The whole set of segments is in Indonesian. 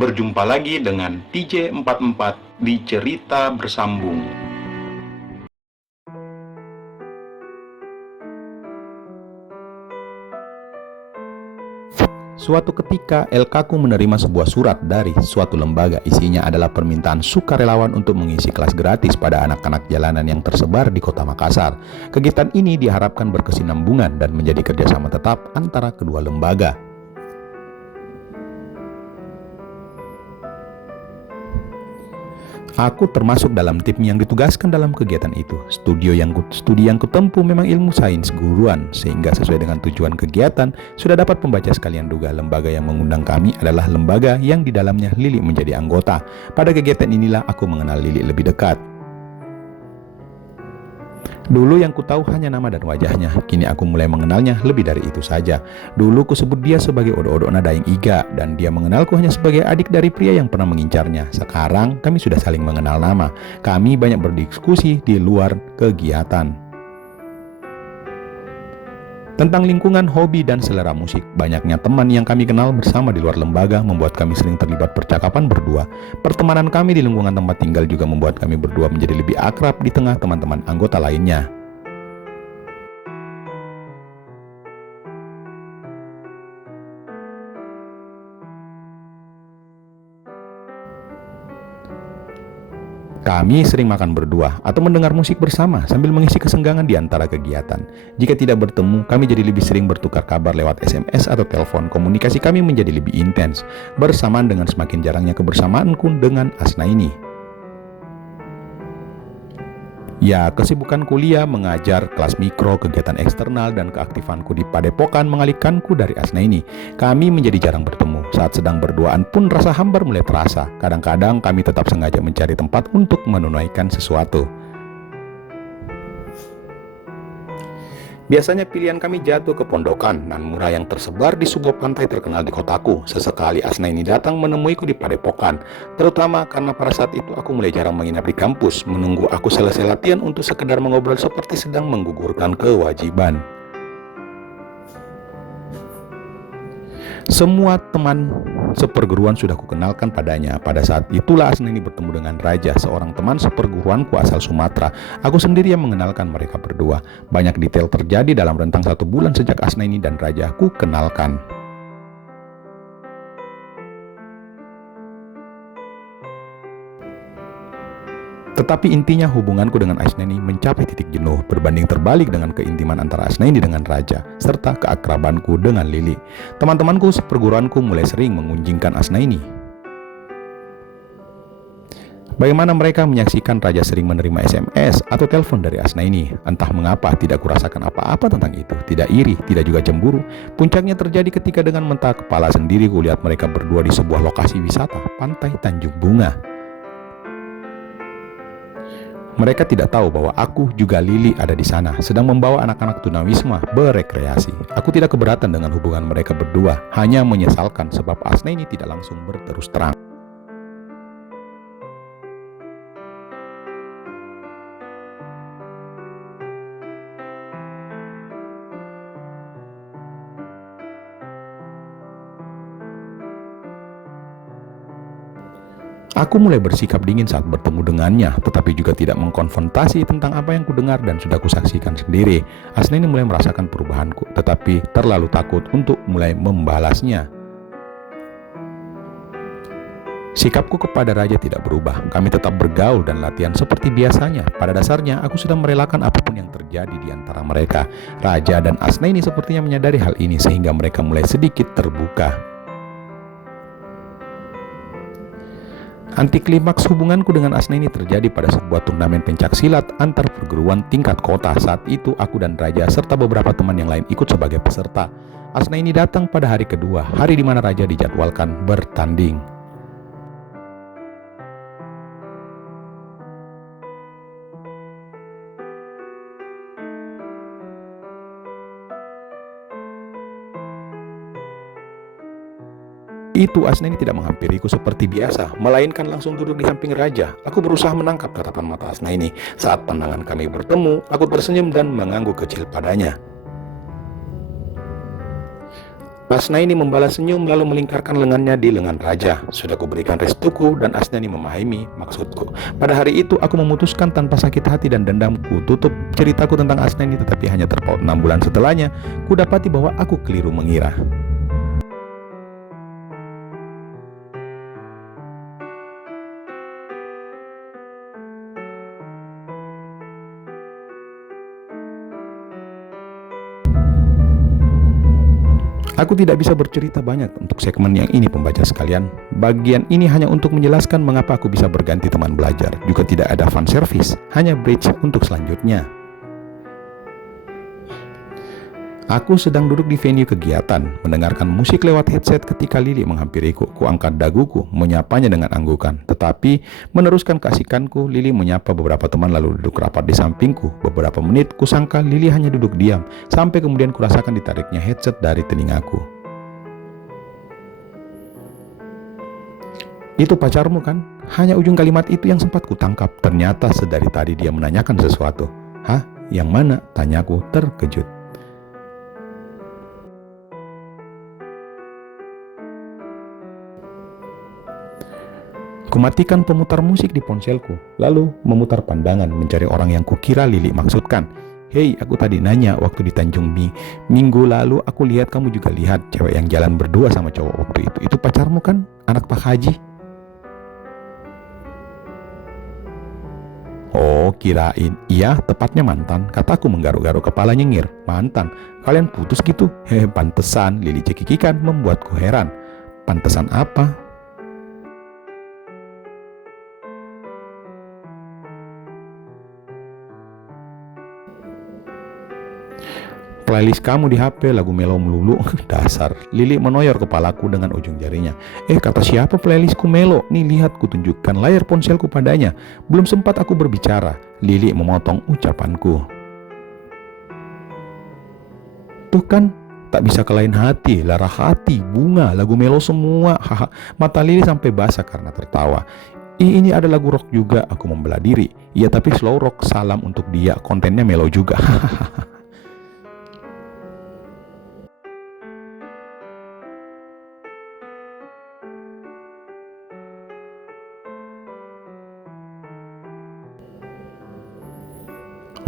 Berjumpa lagi dengan TJ44 di Cerita Bersambung. Suatu ketika, LK-ku menerima sebuah surat dari suatu lembaga. Isinya adalah permintaan sukarelawan untuk mengisi kelas gratis pada anak-anak jalanan yang tersebar di kota Makassar. Kegiatan ini diharapkan berkesinambungan dan menjadi kerjasama tetap antara kedua lembaga. Aku termasuk dalam tim yang ditugaskan dalam kegiatan itu. Studi yang kutempuh memang ilmu sains guruan, sehingga sesuai dengan tujuan kegiatan, sudah dapat pembaca sekalian duga lembaga yang mengundang kami adalah lembaga yang di dalamnya Lili menjadi anggota. Pada kegiatan inilah aku mengenal Lili lebih dekat. Dulu yang ku tahu hanya nama dan wajahnya, kini aku mulai mengenalnya lebih dari itu saja. Dulu ku sebut dia sebagai Odo-Odo Nadaeng Iga, dan dia mengenalku hanya sebagai adik dari pria yang pernah mengincarnya. Sekarang kami sudah saling mengenal nama. Kami banyak berdiskusi di luar kegiatan tentang lingkungan, hobi, dan selera musik. Banyaknya teman yang kami kenal bersama di luar lembaga membuat kami sering terlibat percakapan berdua. Pertemanan kami di lingkungan tempat tinggal juga membuat kami berdua menjadi lebih akrab di tengah teman-teman anggota lainnya. Kami sering makan berdua atau mendengar musik bersama sambil mengisi kesenggangan di antara kegiatan. Jika tidak bertemu, kami jadi lebih sering bertukar kabar lewat SMS atau telepon. Komunikasi kami menjadi lebih intens, bersamaan dengan semakin jarangnya kebersamaanku dengan Asnaini. Ya, kesibukan kuliah, mengajar, kelas mikro, kegiatan eksternal, dan keaktifanku di padepokan mengalihkanku dari Asnaini. Kami menjadi jarang bertemu. Saat sedang berduaan pun rasa hambar mulai terasa. Kadang-kadang kami tetap sengaja mencari tempat untuk menunaikan sesuatu. Biasanya pilihan kami jatuh ke pondokan nan murah yang tersebar di sebuah pantai terkenal di kotaku. Sesekali Asnaini datang menemuiku di padepokan, terutama karena pada saat itu aku mulai jarang menginap di kampus, menunggu aku selesai latihan untuk sekedar mengobrol seperti sedang menggugurkan kewajiban. Semua teman seperguruan sudah kukenalkan padanya. Pada saat itulah Asnaini bertemu dengan Raja, seorang teman seperguruanku asal Sumatera. Aku sendiri yang mengenalkan mereka berdua. Banyak detail terjadi dalam rentang 1 bulan sejak Asnaini dan Raja ku kenalkan. Tetapi intinya hubunganku dengan Asnaini mencapai titik jenuh, berbanding terbalik dengan keintiman antara Asnaini dengan Raja, serta keakrabanku dengan Lili. Teman-temanku seperguruanku mulai sering mengunjingkan Asnaini. Bagaimana mereka menyaksikan Raja sering menerima SMS atau telepon dari Asnaini. Entah mengapa tidak kurasakan apa-apa tentang itu. Tidak iri, tidak juga cemburu. Puncaknya terjadi ketika dengan mentah kepala sendiri kulihat mereka berdua di sebuah lokasi wisata, Pantai Tanjung Bunga. Mereka tidak tahu bahwa aku juga Lili ada di sana, sedang membawa anak-anak tunawisma berekreasi. Aku tidak keberatan dengan hubungan mereka berdua, hanya menyesalkan sebab Asnaini tidak langsung berterus terang. Aku mulai bersikap dingin saat bertemu dengannya, tetapi juga tidak mengkonfrontasi tentang apa yang kudengar dan sudah kusaksikan sendiri. Asnaini mulai merasakan perubahanku, tetapi terlalu takut untuk mulai membalasnya. Sikapku kepada Raja tidak berubah. Kami tetap bergaul dan latihan seperti biasanya. Pada dasarnya, aku sudah merelakan apapun yang terjadi di antara mereka. Raja dan Asnaini sepertinya menyadari hal ini sehingga mereka mulai sedikit terbuka. Antiklimaks hubunganku dengan Asnaini terjadi pada sebuah turnamen pencak silat antar perguruan tingkat kota. Saat itu aku dan Raja serta beberapa teman yang lain ikut sebagai peserta. Asnaini datang pada hari kedua, hari di mana Raja dijadwalkan bertanding. Itu Asnaini tidak menghampiriku seperti biasa, melainkan langsung duduk di samping Raja. Aku berusaha menangkap tatapan mata Asnaini. Saat pandangan kami bertemu, aku tersenyum dan mengangguk kecil padanya. Asnaini membalas senyum lalu melingkarkan lengannya di lengan raja. Sudah kuberikan restuku dan Asnaini memahami maksudku. Pada hari itu aku memutuskan tanpa sakit hati dan dendamku tutup ceritaku tentang Asnaini, tetapi hanya terpaut 6 bulan setelahnya ku dapati bahwa aku keliru mengira. Aku tidak bisa bercerita banyak untuk segmen yang ini pembaca sekalian. Bagian ini hanya untuk menjelaskan mengapa aku bisa berganti teman belajar. Juga tidak ada fan service, hanya bridge untuk selanjutnya. Aku sedang duduk di venue kegiatan, mendengarkan musik lewat headset ketika Lili menghampiriku. Kuangkat daguku, menyapanya dengan anggukan. Tetapi, meneruskan keasikanku, Lili menyapa beberapa teman lalu duduk rapat di sampingku. Beberapa menit, kusangka Lili hanya duduk diam, sampai kemudian kurasakan ditariknya headset dari telingaku. Itu pacarmu kan? Hanya ujung kalimat itu yang sempat kutangkap. Ternyata sedari tadi dia menanyakan sesuatu. Hah? Yang mana? Tanyaku terkejut. Kumatikan pemutar musik di ponselku, lalu memutar pandangan mencari orang yang kukira Lili maksudkan. Hei, aku tadi nanya waktu di Tanjung Minggu lalu aku lihat kamu juga lihat cewek yang jalan berdua sama cowok waktu itu. Itu pacarmu kan? Anak Pak Haji? Oh, kirain. Iya, tepatnya mantan. Kataku menggaruk-garuk kepala nyengir. Mantan? Kalian putus gitu? Hehe, pantesan. Lili cekikikan membuatku heran. Pantesan apa? Playlist kamu di HP lagu melo melulu. Dasar. Lili menoyor kepalaku dengan ujung jarinya. Kata siapa playlistku melo? Nih lihat, ku tunjukkan layar ponselku padanya. Belum sempat aku berbicara, Lili memotong ucapanku. Tuh kan, tak bisa ke lain hati, lara hati, bunga, lagu melo semua. Haha. Mata Lili sampai basah karena tertawa. Ini ada lagu rock juga, aku membelah diri. Iya, tapi slow rock, salam untuk dia, kontennya melo juga. Hahaha.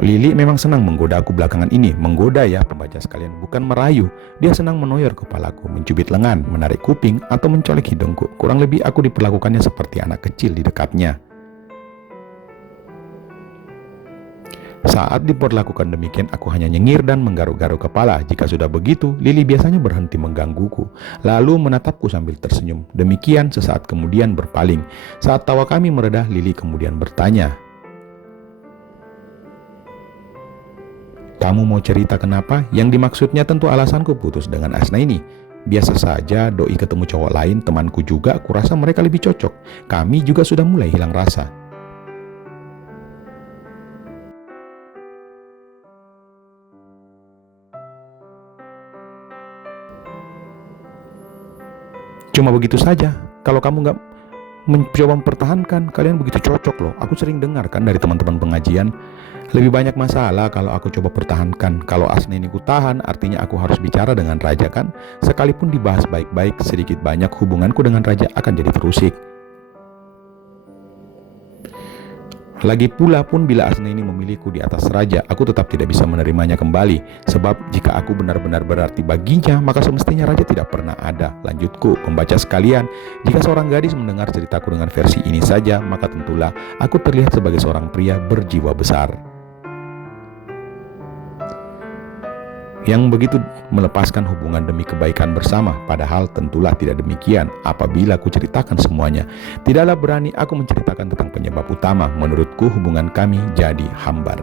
Lili memang senang menggoda aku belakangan ini. Menggoda ya pembaca sekalian, bukan merayu. Dia senang menoyor kepalaku, mencubit lengan, menarik kuping, atau mencolek hidungku. Kurang lebih aku diperlakukannya seperti anak kecil di dekatnya. Saat diperlakukan demikian, aku hanya nyengir dan menggaruk-garuk kepala. Jika sudah begitu, Lili biasanya berhenti menggangguku, lalu menatapku sambil tersenyum. Demikian sesaat kemudian berpaling. Saat tawa kami meredah, Lili kemudian bertanya, kamu mau cerita kenapa? Yang dimaksudnya tentu alasanku putus dengan Asnaini. Biasa saja, doi ketemu cowok lain, temanku juga, kurasa mereka lebih cocok. Kami juga sudah mulai hilang rasa. Cuma begitu saja. Kalau kamu nggak mencoba mempertahankan, kalian begitu cocok loh. Aku sering dengar kan dari teman-teman pengajian. Lebih banyak masalah kalau aku coba pertahankan. Kalau Asnaini ku tahan, artinya aku harus bicara dengan raja kan. Sekalipun dibahas baik-baik, sedikit banyak hubunganku dengan raja akan jadi terusik. Lagi pula pun bila Asnaini memilihku di atas raja, aku tetap tidak bisa menerimanya kembali. Sebab jika aku benar-benar berarti baginya, maka semestinya raja tidak pernah ada. Lanjutku, pembaca sekalian, jika seorang gadis mendengar ceritaku dengan versi ini saja, maka tentulah aku terlihat sebagai seorang pria berjiwa besar, yang begitu melepaskan hubungan demi kebaikan bersama. Padahal tentulah tidak demikian apabila ku ceritakan semuanya. Tidaklah berani aku menceritakan tentang penyebab utama. Menurutku hubungan kami jadi hambar.